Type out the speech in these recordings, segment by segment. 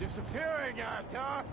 Disappearing, Tom.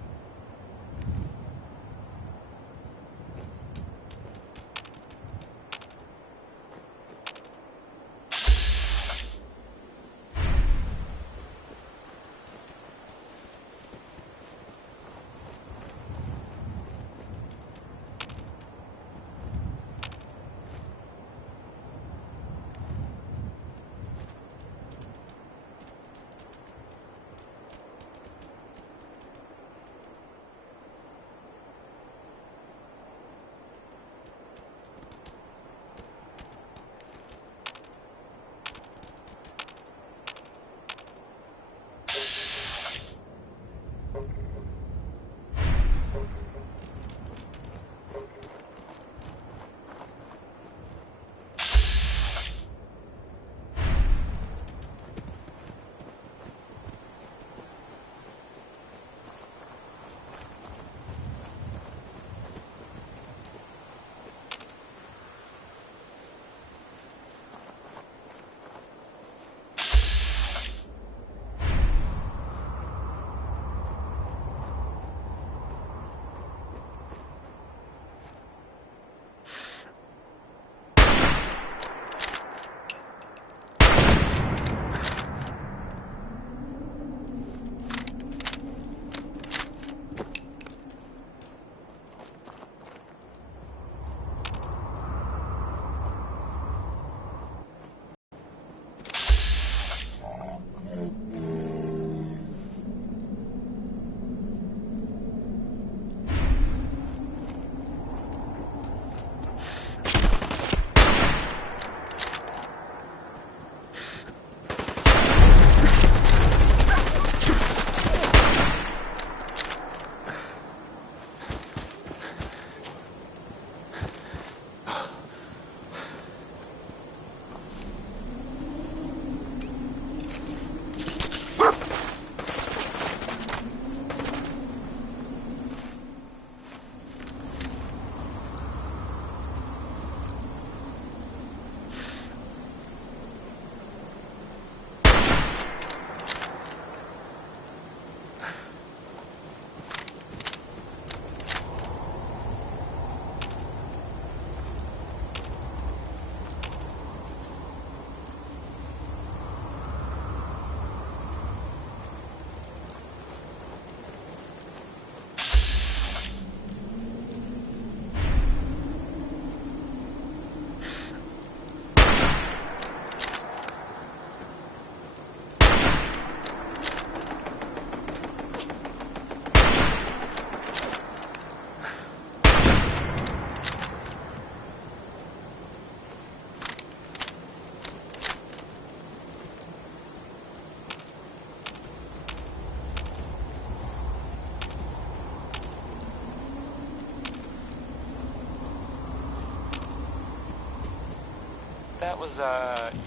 That was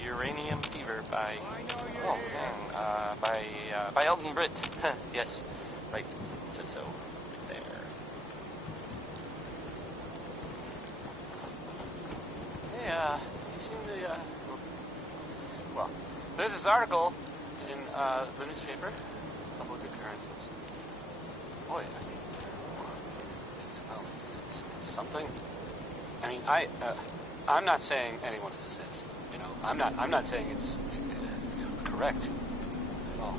Uranium Fever by by Elton Britt. Yes, right. Says so right there. Hey, you seen the well, there's this article in the newspaper. A couple of good occurrences. Boy, I think it's something. I mean, I'm not saying anyone is a Sith. You know, I'm not saying it's correct at all.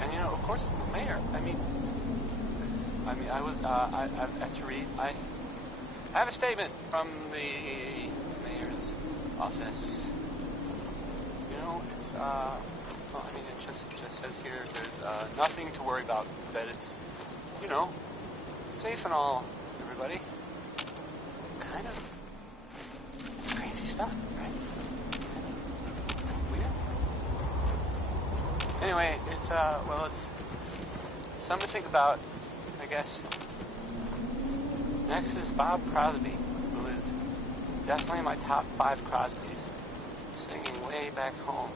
And you know, of course, the mayor. I mean, I was I've asked to read. I have a statement from the mayor's office. You know, it's well, I mean, it just says here there's nothing to worry about. That it's, you know, safe and all. Everybody, kind of. It's crazy stuff, right? Weird. Anyway, it's well, it's something to think about, I guess. Next is Bob Crosby, who is definitely in my top 5 Crosbys, singing way back home.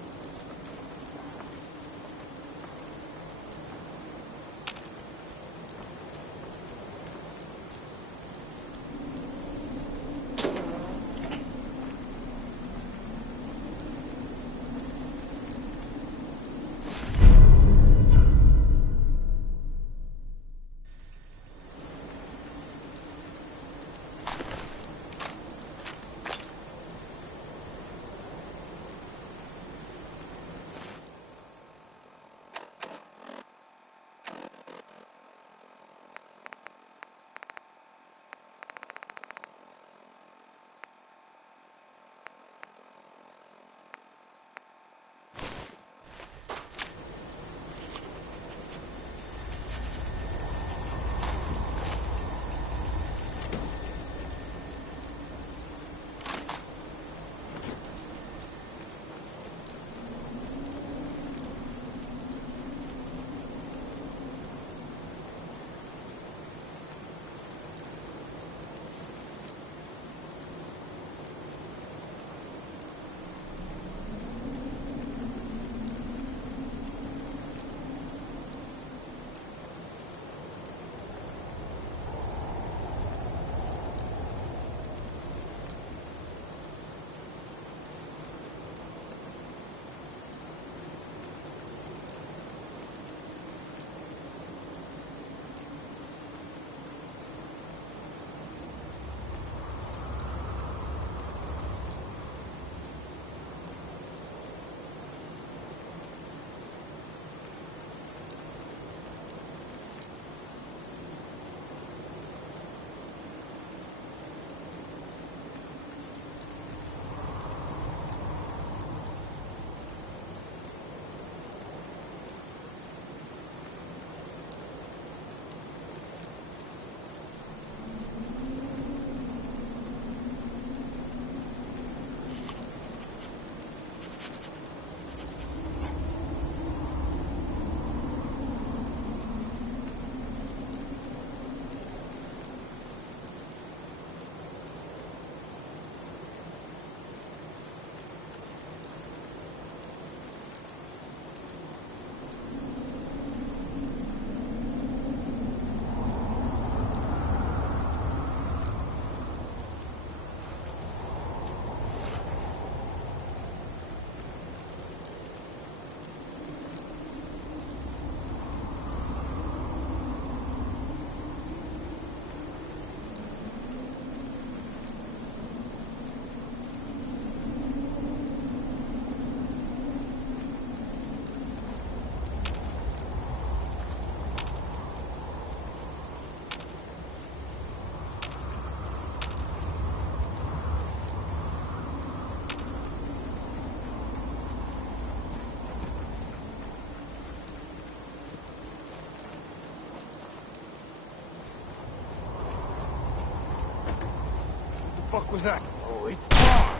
Fuck was that? Oh, it's gone!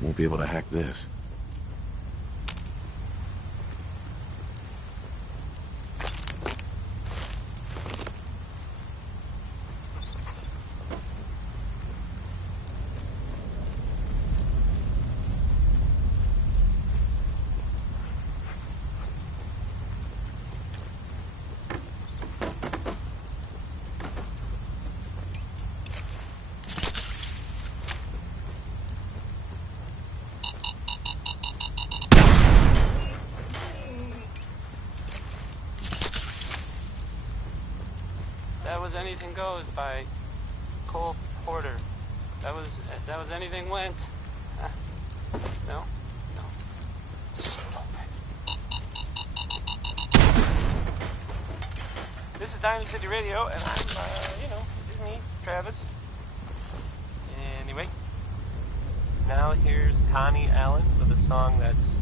Won't be able to hack this. That was Anything Goes by Cole Porter. That was Anything Went. No? No. This is Diamond City Radio, and I'm, this is me, Travis. Anyway, now here's Connie Allen with a song that's...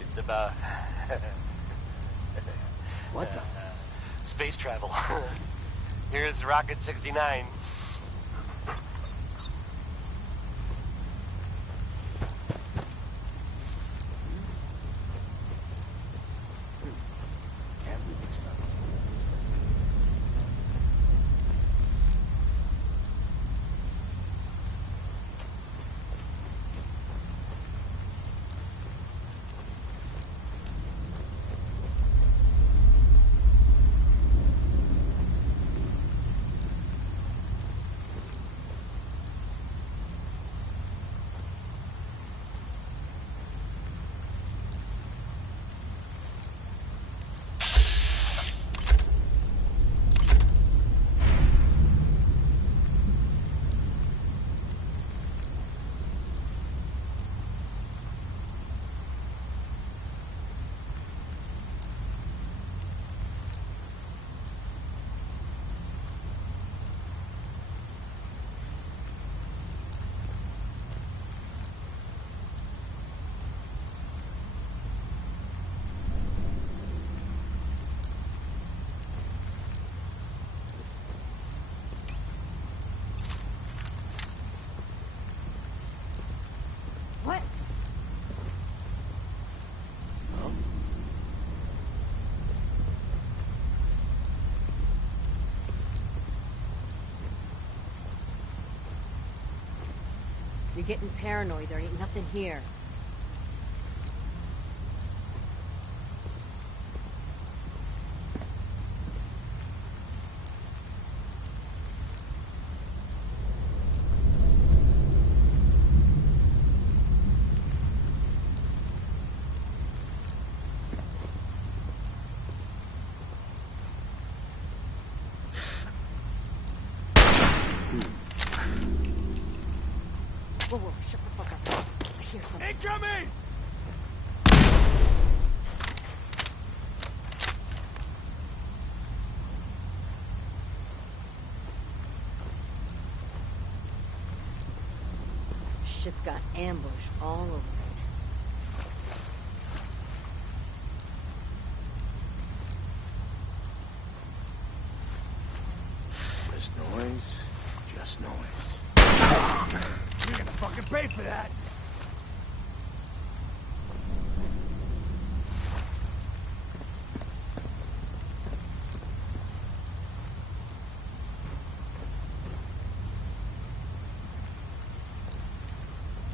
It's about... What the? Space travel. Here's Rocket 69. Everything starts. What? You're getting paranoid. There ain't nothing here. Whoa, whoa, shut the fuck up. I hear something. Incoming! Shit's got ambush all over it. Just noise. Just noise. You're gonna fucking pay for that.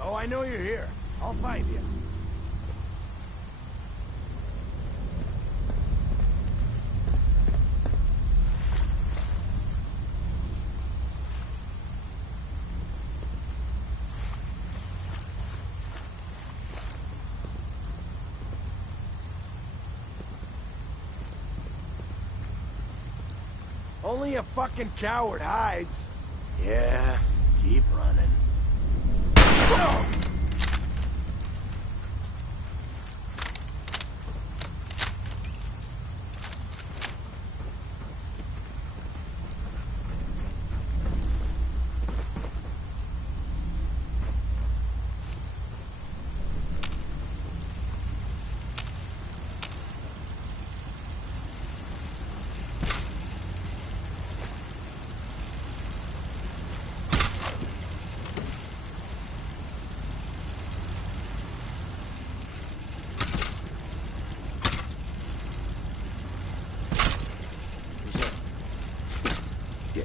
Oh, I know you're here. I'll find you. Only a fucking coward hides. Yeah, keep running. Whoa!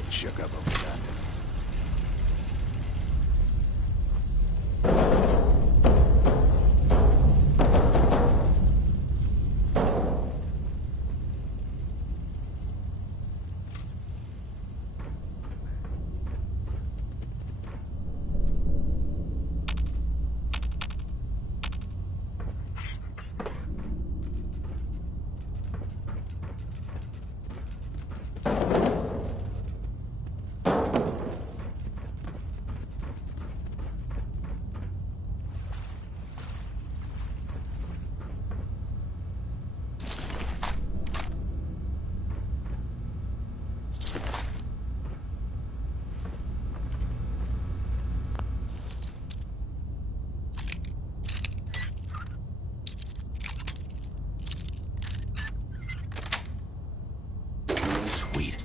Shook up over nothing. Sweet.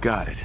Got it.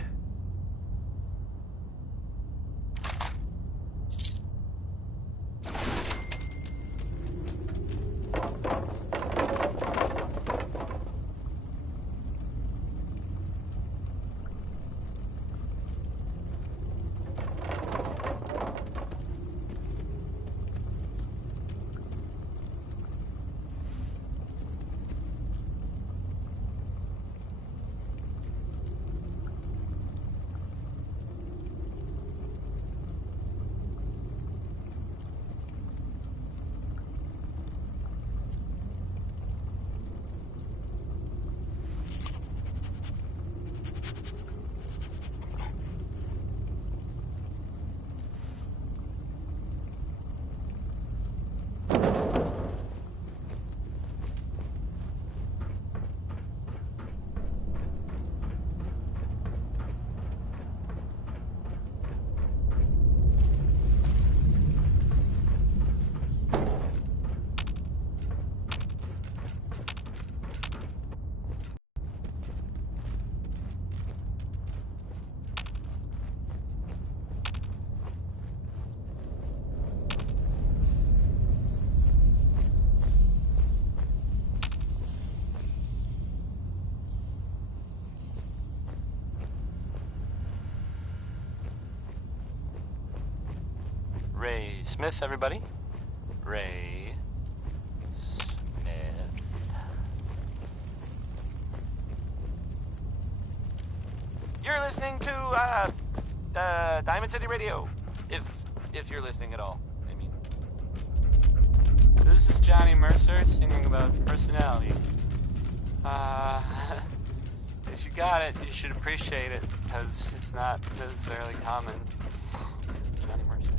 Ray Smith, everybody. Ray Smith. You're listening to Diamond City Radio, if you're listening at all. I mean, this is Johnny Mercer singing about personality. If you got it, you should appreciate it, because it's not necessarily common. Johnny Mercer.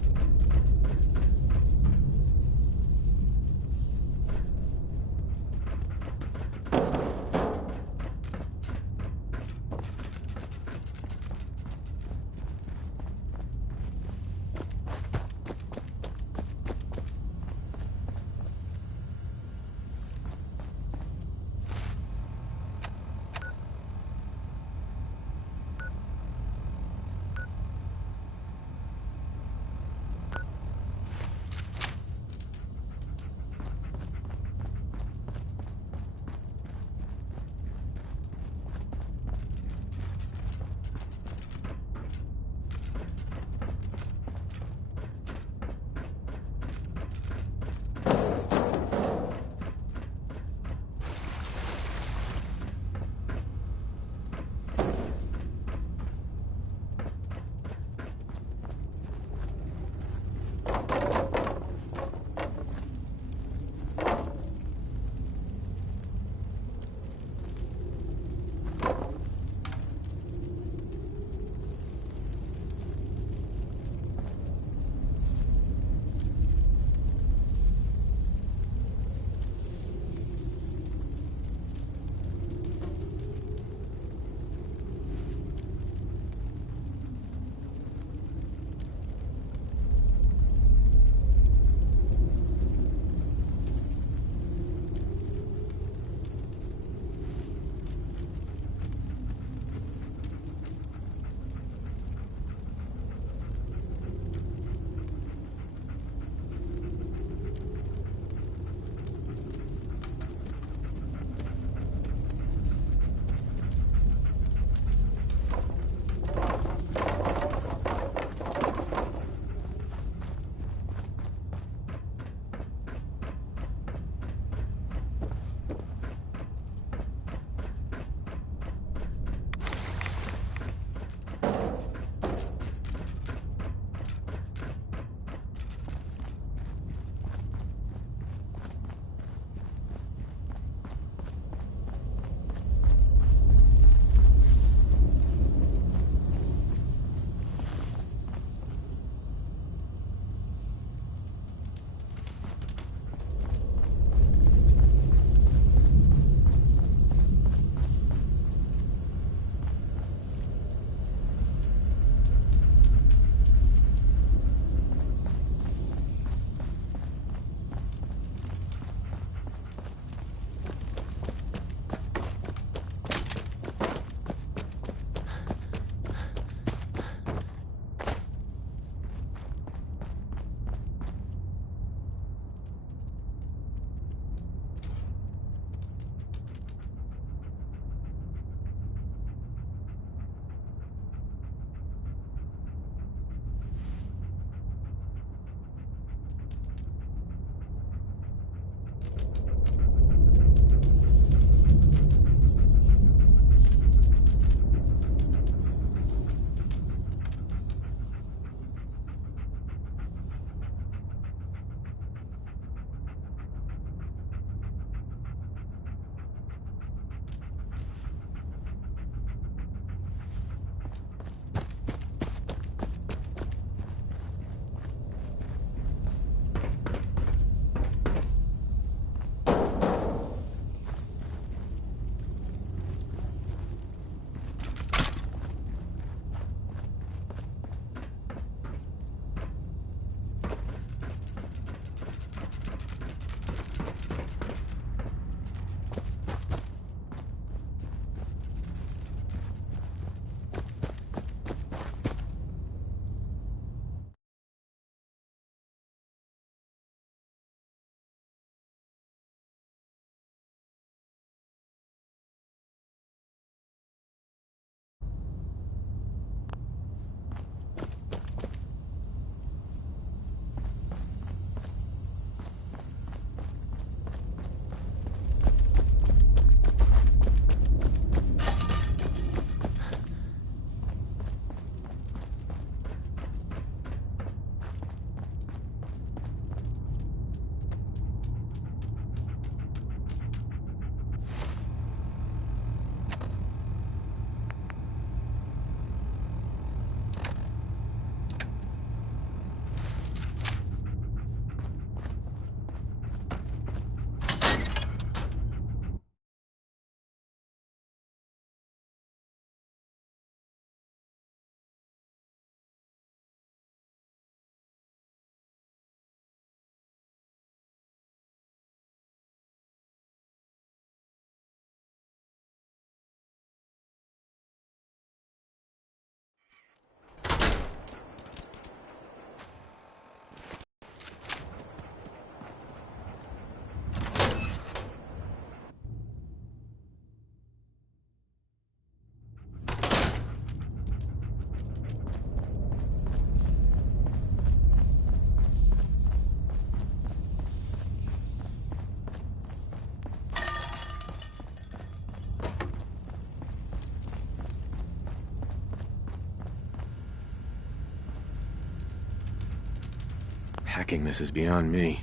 Hacking this is beyond me.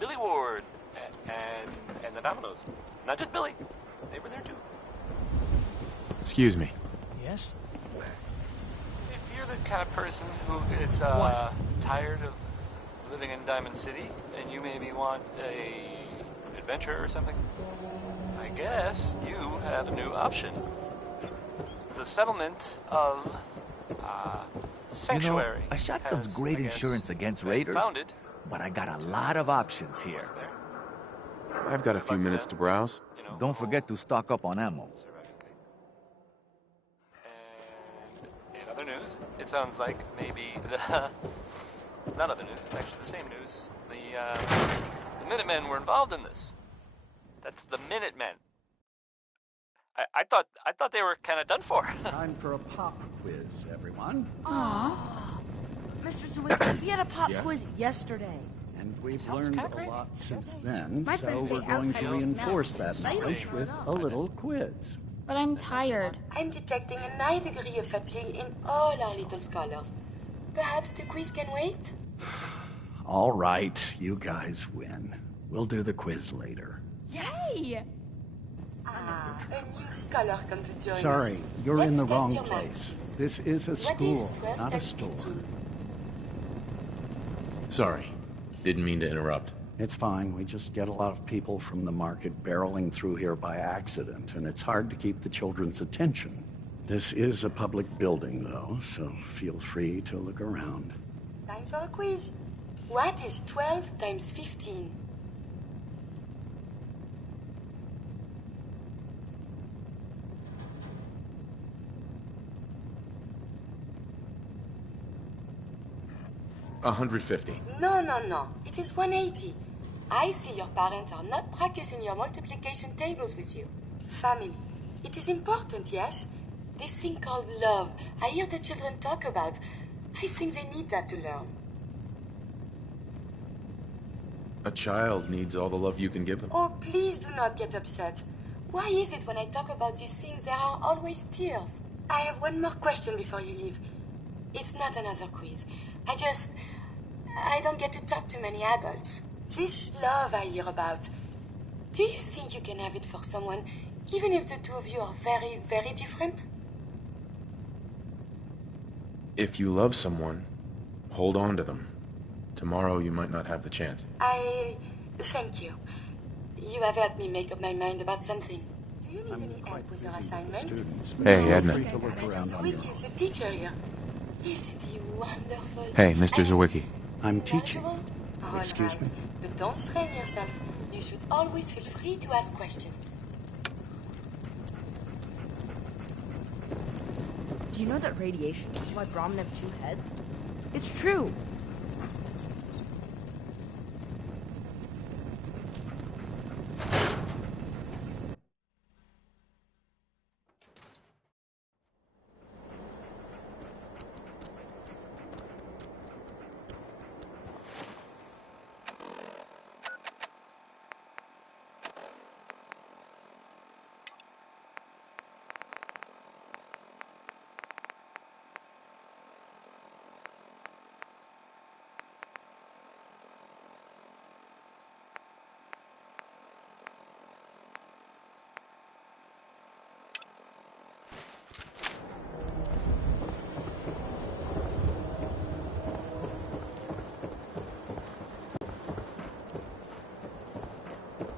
Billy Ward and the Dominoes. Not just Billy. They were there too. Excuse me. Yes? If you're the kind of person who is tired of living in Diamond City and you maybe want a adventure or something, I guess you have a new option. The settlement of Sanctuary. You know, a shotgun's has, great I guess, insurance against been raiders, founded. but I got a lot of options here. What's there? I've got a few minutes to browse. You know, Don't forget to stock up on ammo. And in other news, it sounds like maybe the not other news, it's actually the same news. The Minutemen were involved in this. That's the Minutemen. I thought they were kind of done for. Time for a pop quiz, everyone. Mr. Zawinski, we had a pop Yeah? quiz yesterday. And we've sounds learned kinda a great. lot since then, My so friends say we're going to outside reinforce smell. that knowledge with a little quiz. But I'm tired. I'm detecting a high degree of fatigue in all our little scholars. Perhaps the quiz can wait? All right, you guys win. We'll do the quiz later. Hey! A new scholar come to join us. Sorry, you're Let's in the test wrong your place. maths. This is a What is school, 12 not a times store. 15? Sorry. Didn't mean to interrupt. It's fine. We just get a lot of people from the market barreling through here by accident, and it's hard to keep the children's attention. This is a public building, though, so feel free to look around. Time for a quiz. What is 12 times 15? $150. No. It is 180. I see your parents are not practicing your multiplication tables with you. Family. It is important, yes? This thing called love. I hear the children talk about. I think they need that to learn. A child needs all the love you can give them. Oh, please do not get upset. Why is it when I talk about these things there are always tears? I have one more question before you leave. It's not another quiz. I don't get to talk to many adults. This love I hear about, do you think you can have it for someone, even if the two of you are very, very different? If you love someone, hold on to them. Tomorrow you might not have the chance. Thank you. You have helped me make up my mind about something. Do you need any help with your assignment? Students, Hey, feel Edna. free to look Mr. around on your Zawicki is the teacher here. Isn't he wonderful? Hey, Mr. And Zawicki. I'm teaching. knowledgeable? All Excuse right. me? But don't strain yourself. You should always feel free to ask questions. Do you know that radiation is why Brahmin have two heads? It's true.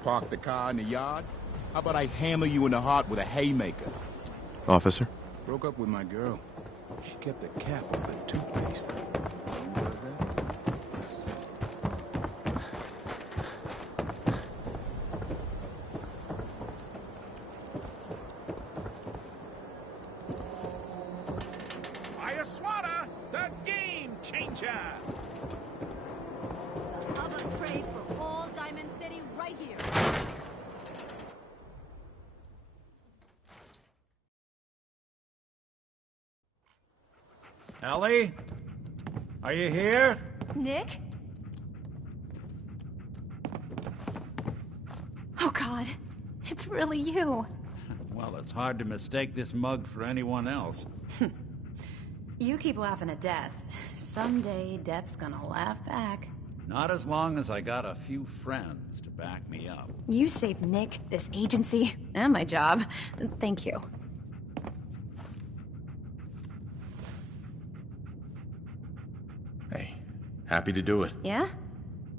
Park the car in the yard? How about I hammer you in the heart with a haymaker? Officer? Broke up with my girl. She kept the cap on the toothpaste. Who was that? Fire swatter, the game changer! Hub of trade for all Diamond City right here. Ellie? Are you here? Nick? Oh God, it's really you. Well, it's hard to mistake this mug for anyone else. You keep laughing at death. Someday, death's gonna laugh back. Not as long as I got a few friends to back me up. You saved Nick, this agency, and my job. Thank you. Hey, happy to do it. Yeah?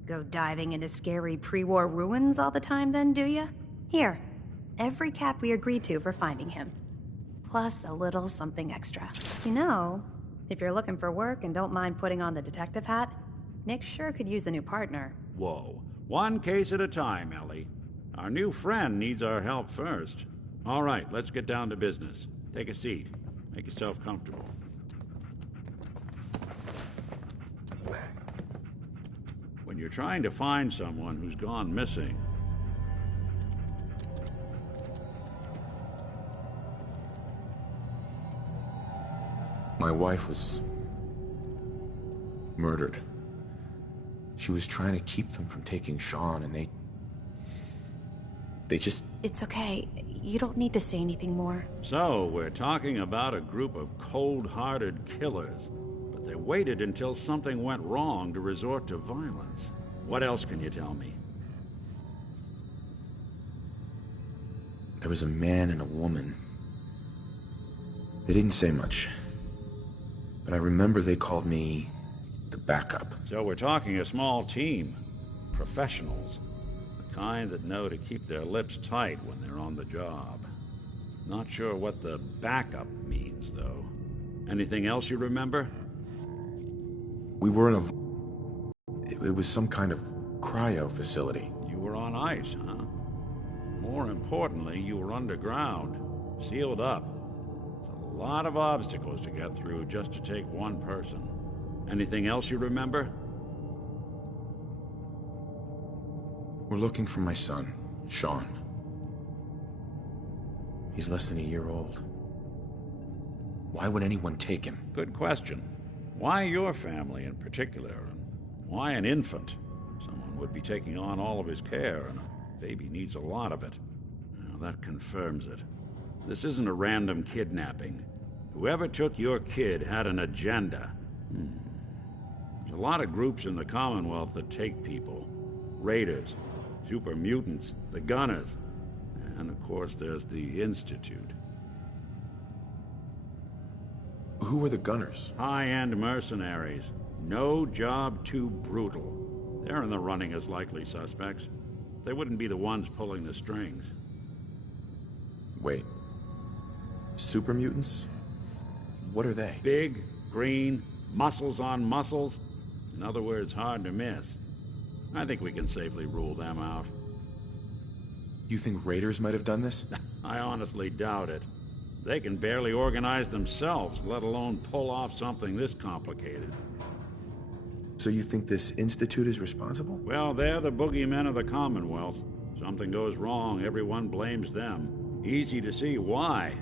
Go diving into scary pre-war ruins all the time then, do ya? Here, every cap we agreed to for finding him. Plus a little something extra. You know, if you're looking for work and don't mind putting on the detective hat, Nick sure could use a new partner. Whoa. One case at a time, Ellie. Our new friend needs our help first. All right, let's get down to business. Take a seat. Make yourself comfortable. When you're trying to find someone who's gone missing, My wife was murdered. She was trying to keep them from taking Sean, and they just... It's okay. You don't need to say anything more. so we're talking about a group of cold-hearted killers, but they waited until something went wrong to resort to violence. What else can you tell me? There was a man and a woman. They didn't say much. But I remember they called me the backup. So we're talking a small team. Professionals. The kind that know to keep their lips tight when they're on the job. Not sure what the backup means, though. Anything else you remember? We were in a... It was some kind of cryo facility. You were on ice, huh? More importantly, you were underground. Sealed up. It's a lot of obstacles to get through just to take one person. Anything else you remember? We're looking for my son, Sean. He's less than a year old. Why would anyone take him? Good question. Why your family in particular, and why an infant? Someone would be taking on all of his care, and a baby needs a lot of it. Well, that confirms it. This isn't a random kidnapping. Whoever took your kid had an agenda. There's a lot of groups in the Commonwealth that take people. Raiders, super mutants, the Gunners, and of course there's the Institute. Who were the Gunners? High-end mercenaries. No job too brutal. They're in the running as likely suspects. They wouldn't be the ones pulling the strings. Wait. Super mutants? What are they? Big, green, muscles on muscles. In other words, hard to miss. I think we can safely rule them out. You think raiders might have done this? I honestly doubt it. They can barely organize themselves, let alone pull off something this complicated. So you think this institute is responsible? Well, they're the boogeymen of the Commonwealth. Something goes wrong, everyone blames them. Easy to see why.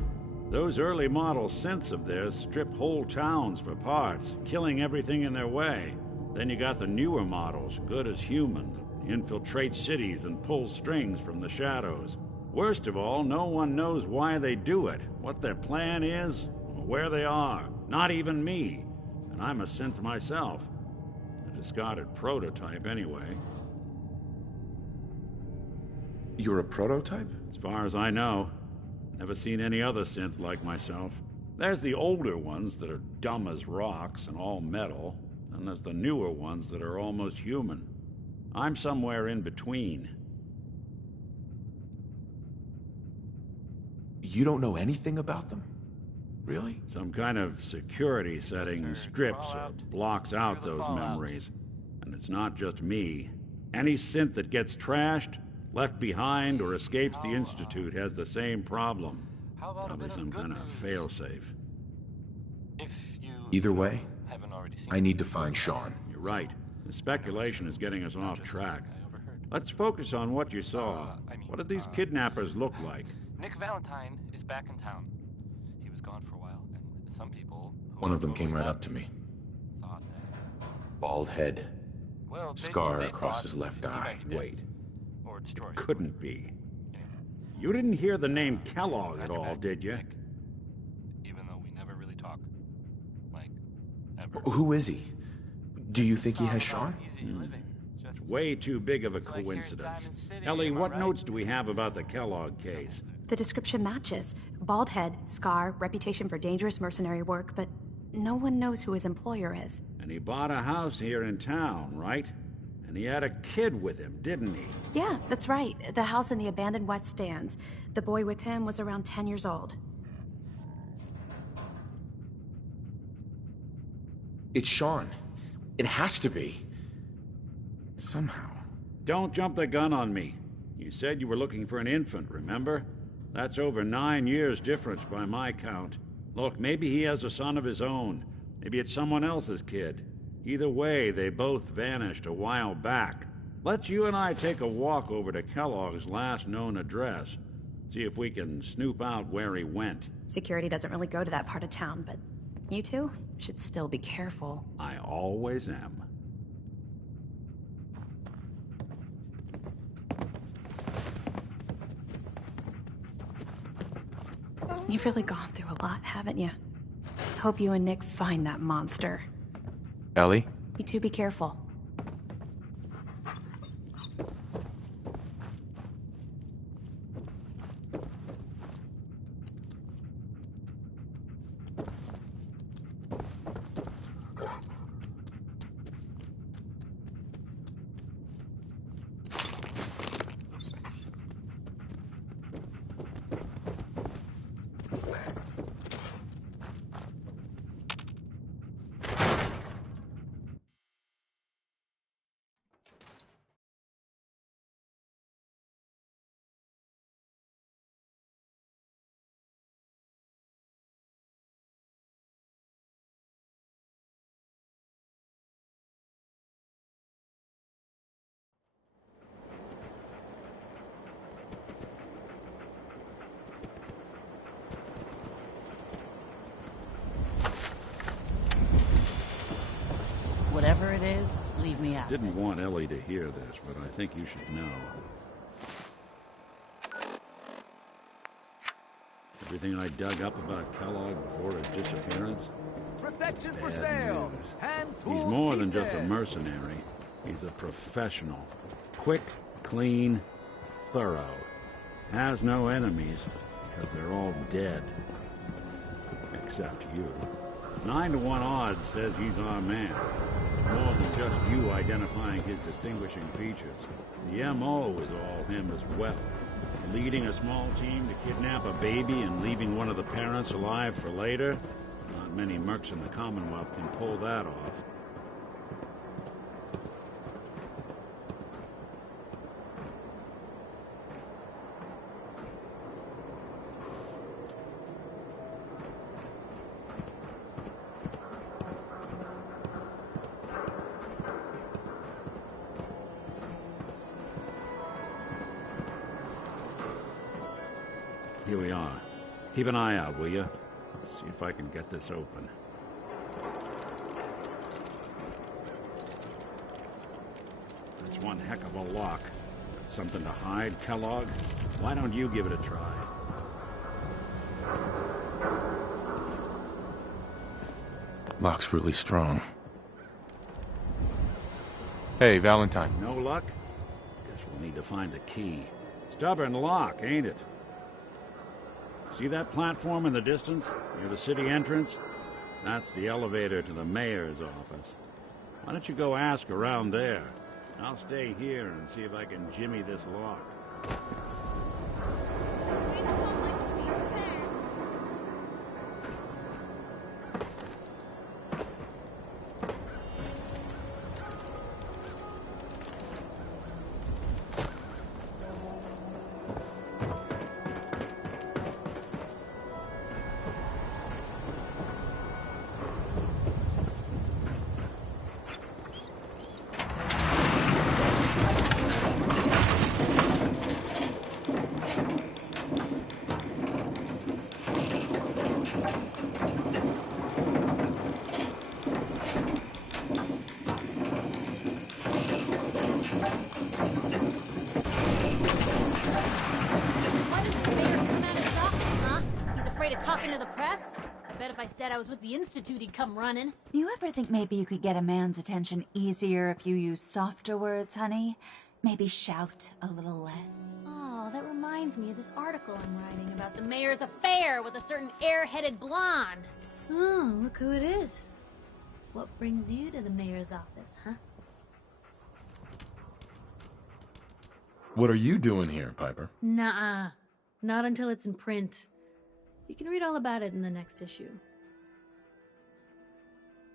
Those early model synths of theirs strip whole towns for parts, killing everything in their way. Then you got the newer models, good as human, that infiltrate cities and pull strings from the shadows. Worst of all, no one knows why they do it, what their plan is, or where they are. Not even me. And I'm a synth myself. A discarded prototype, anyway. You're a prototype? As far as I know. Never seen any other synth like myself. There's the older ones that are dumb as rocks and all metal, and there's the newer ones that are almost human. I'm somewhere in between. You don't know anything about them? Really? Some kind of security setting strips or blocks out those memories. And it's not just me. Any synth that gets trashed, left behind, or escapes the Institute has the same problem. Probably some kind of failsafe. Either way, I need to find Sean. You're right. The speculation is getting us off track. Let's focus on what you saw. What did these kidnappers look like? Nick Valentine is back in town. He was gone for a while, and some people... One of them came right up to me. Bald head. Scar across his left eye. Wait. It couldn't be. You didn't hear the name Kellogg at all, did you? Even though we never really talk. Like, ever. Who is he? Do you think he has Sean? It's way too big of a coincidence. Ellie, what notes do we have about the Kellogg case? The description matches. Bald head, scar, reputation for dangerous mercenary work, but no one knows who his employer is. And he bought a house here in town, right? And he had a kid with him, didn't he? Yeah, that's right. The house in the abandoned wastelands. The boy with him was around 10 years old. It's Sean. It has to be. Somehow. Don't jump the gun on me. You said you were looking for an infant, remember? That's over 9 years difference by my count. Look, maybe he has a son of his own. Maybe it's someone else's kid. Either way, they both vanished a while back. Let's you and I take a walk over to Kellogg's last known address. See if we can snoop out where he went. Security doesn't really go to that part of town, but you two should still be careful. I always am. You've really gone through a lot, haven't you? Hope you and Nick find that monster. Ellie? You two be careful. Whatever it is, leave me out. Didn't want Ellie to hear this, but I think you should know. Everything I dug up about Kellogg before his disappearance? Protection for Bad sale. news. Hand He's tool more than just a pieces. mercenary. He's a professional. Quick, clean, thorough. Has no enemies, because they're all dead. Except you. 9 to 1 odds says he's our man. more than just you identifying his distinguishing features. The MO is all him as well. Leading a small team to kidnap a baby and leaving one of the parents alive for later? Not many mercs in the Commonwealth can pull that off. Here we are. Keep an eye out, will you? See if I can get this open. That's one heck of a lock. Got something to hide, Kellogg? Why don't you give it a try? Lock's really strong. Hey, Valentine. No luck? Guess we'll need to find a key. Stubborn lock, ain't it? See that platform in the distance, near the city entrance? That's the elevator to the mayor's office. Why don't you go ask around there? I'll stay here and see if I can jimmy this lock. I was with the Institute, he'd come running. You ever think maybe you could get a man's attention easier if you use softer words, honey? Maybe shout a little less. Oh, that reminds me of this article I'm writing about the mayor's affair with a certain air-headed blonde. Oh, look who it is. What brings you to the mayor's office, huh? What are you doing here, Piper? Nuh-uh. Not until it's in print. You can read all about it in the next issue.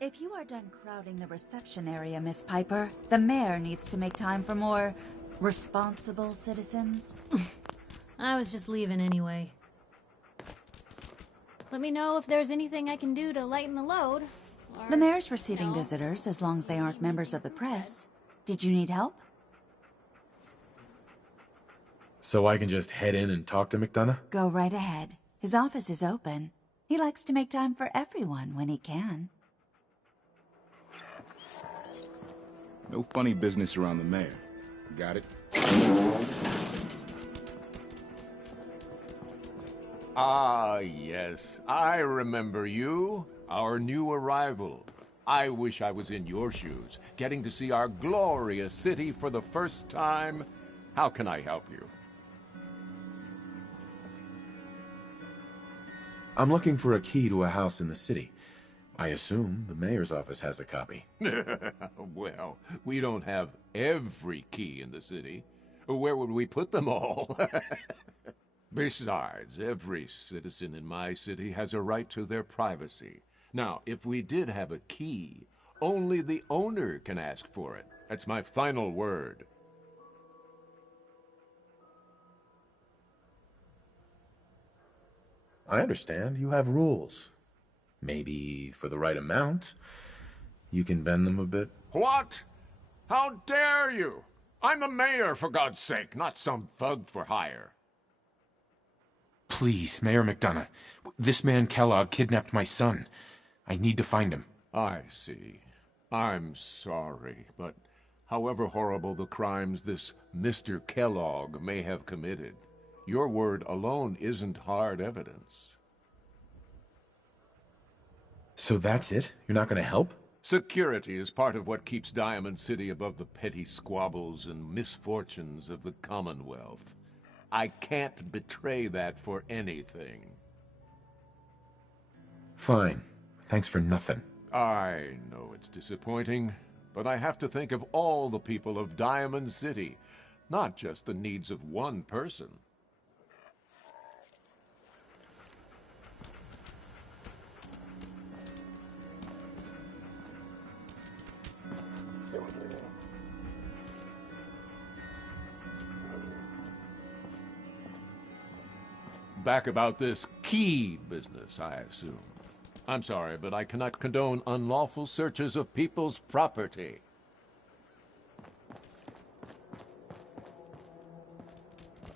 If you are done crowding the reception area, Miss Piper, the mayor needs to make time for more responsible citizens. I was just leaving anyway. Let me know if there's anything I can do to lighten the load. Or, the mayor's receiving visitors as long as they aren't members of the press. Did you need help? So I can just head in and talk to McDonough? Go right ahead. His office is open. He likes to make time for everyone when he can. No funny business around the mayor. Got it? Ah, yes. I remember you. Our new arrival. I wish I was in your shoes, getting to see our glorious city for the first time. How can I help you? I'm looking for a key to a house in the city. I assume the mayor's office has a copy. Well, we don't have every key in the city. Where would we put them all? Besides, every citizen in my city has a right to their privacy. Now, if we did have a key, only the owner can ask for it. That's my final word. I understand. You have rules. Maybe for the right amount, you can bend them a bit. What? How dare you? I'm the mayor, for God's sake, not some thug for hire. Please, Mayor McDonough. This man Kellogg kidnapped my son. I need to find him. I see. I'm sorry, but however horrible the crimes this Mr. Kellogg may have committed, your word alone isn't hard evidence. So that's it? You're not going to help? Security is part of what keeps Diamond City above the petty squabbles and misfortunes of the Commonwealth. I can't betray that for anything. Fine. Thanks for nothing. I know it's disappointing, but I have to think of all the people of Diamond City, not just the needs of one person. Back about this key business, I assume. I'm sorry, but I cannot condone unlawful searches of people's property.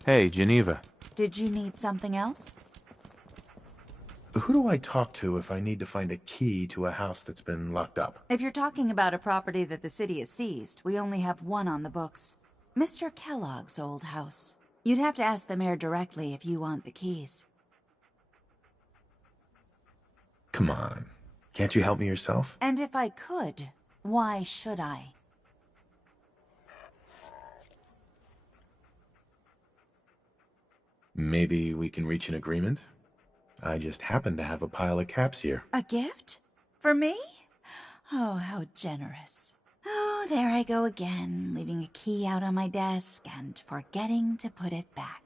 Hey, Geneva. Did you need something else? Who do I talk to if I need to find a key to a house that's been locked up? If you're talking about a property that the city has seized, we only have one on the books. Mr. Kellogg's old house. You'd have to ask the mayor directly if you want the keys. Come on. Can't you help me yourself? And if I could, why should I? Maybe we can reach an agreement? I just happen to have a pile of caps here. A gift? For me? Oh, how generous. Oh, there I go again, leaving a key out on my desk and forgetting to put it back.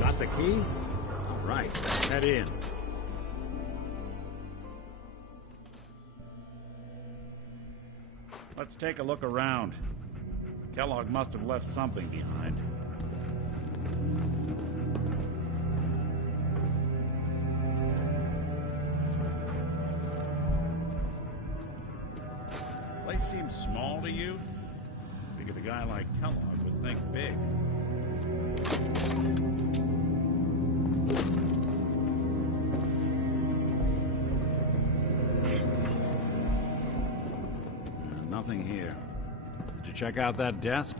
Got the key? All right, head in. Let's take a look around. Kellogg must have left something behind. Place seems small to you? Figured a guy like Kellogg would think big. Nothing here. Did you check out that desk?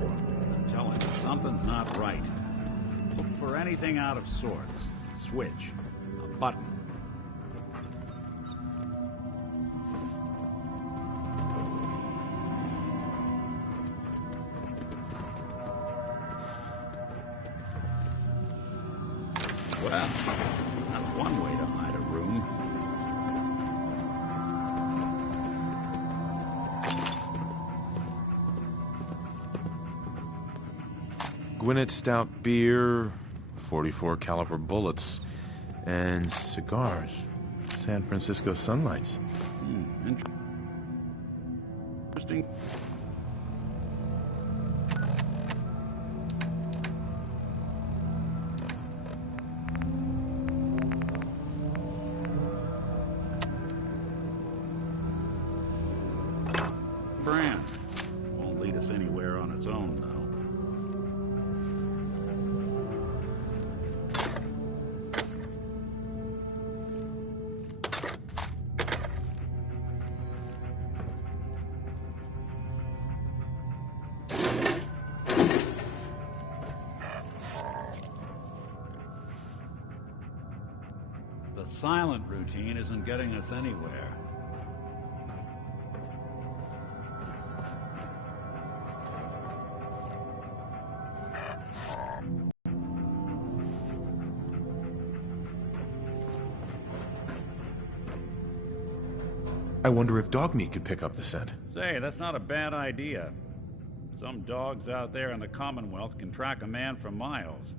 I'm telling you, something's not right. Look for anything out of sorts. A switch. A button. Well, that's one way to hide a room. Gwinnett Stout beer, 44 caliber bullets, and cigars. San Francisco Sunlights. Interesting. Brand. Won't lead us anywhere on its own, though. silent routine isn't getting us anywhere. I wonder if dog meat could pick up the scent. Say, that's not a bad idea. Some dogs out there in the Commonwealth can track a man for miles.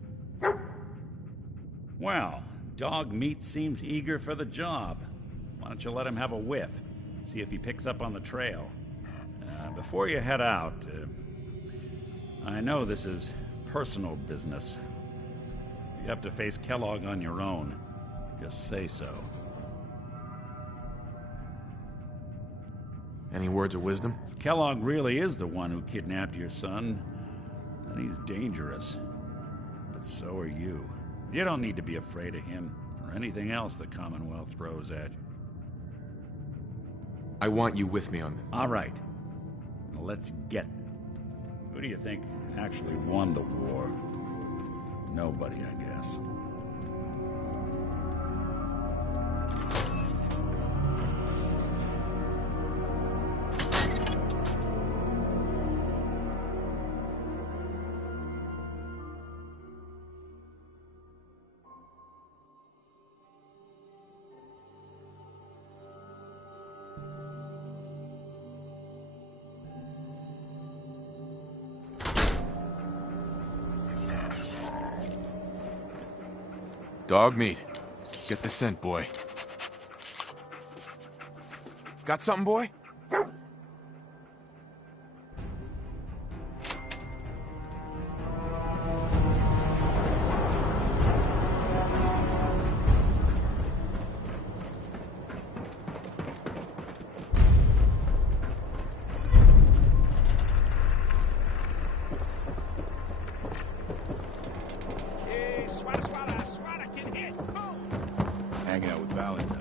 Well, dog meat seems eager for the job. Why don't you let him have a whiff? See if he picks up on the trail. Before you head out, I know this is personal business. You have to face Kellogg on your own. Just say so. Any words of wisdom? Kellogg really is the one who kidnapped your son, and he's dangerous. But so are you. You don't need to be afraid of him, or anything else the Commonwealth throws at you. I want you with me on this. All right. Now let's get... Who do you think actually won the war? Nobody, I guess. Dog meat. Get the scent, boy. Got something, boy? Hanging out with Valentine.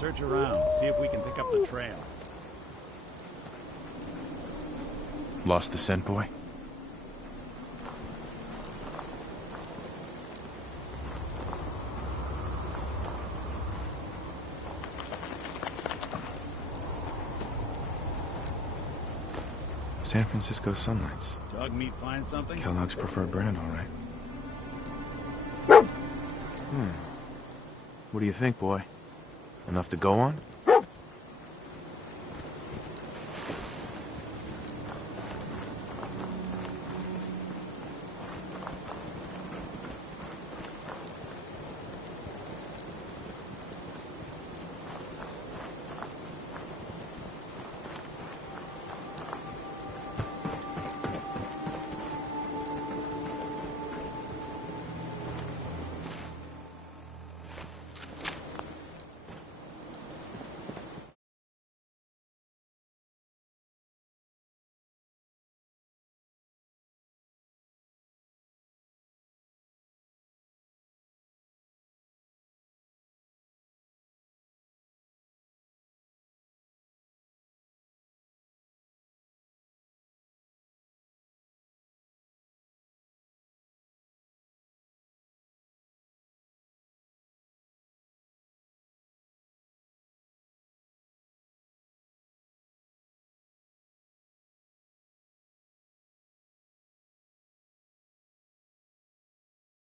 Search around, see if we can pick up the trail. Lost the scent, boy? San Francisco Sunlights. Dog meat find something? Kellogg's preferred brand, all right. What do you think, boy? Enough to go on?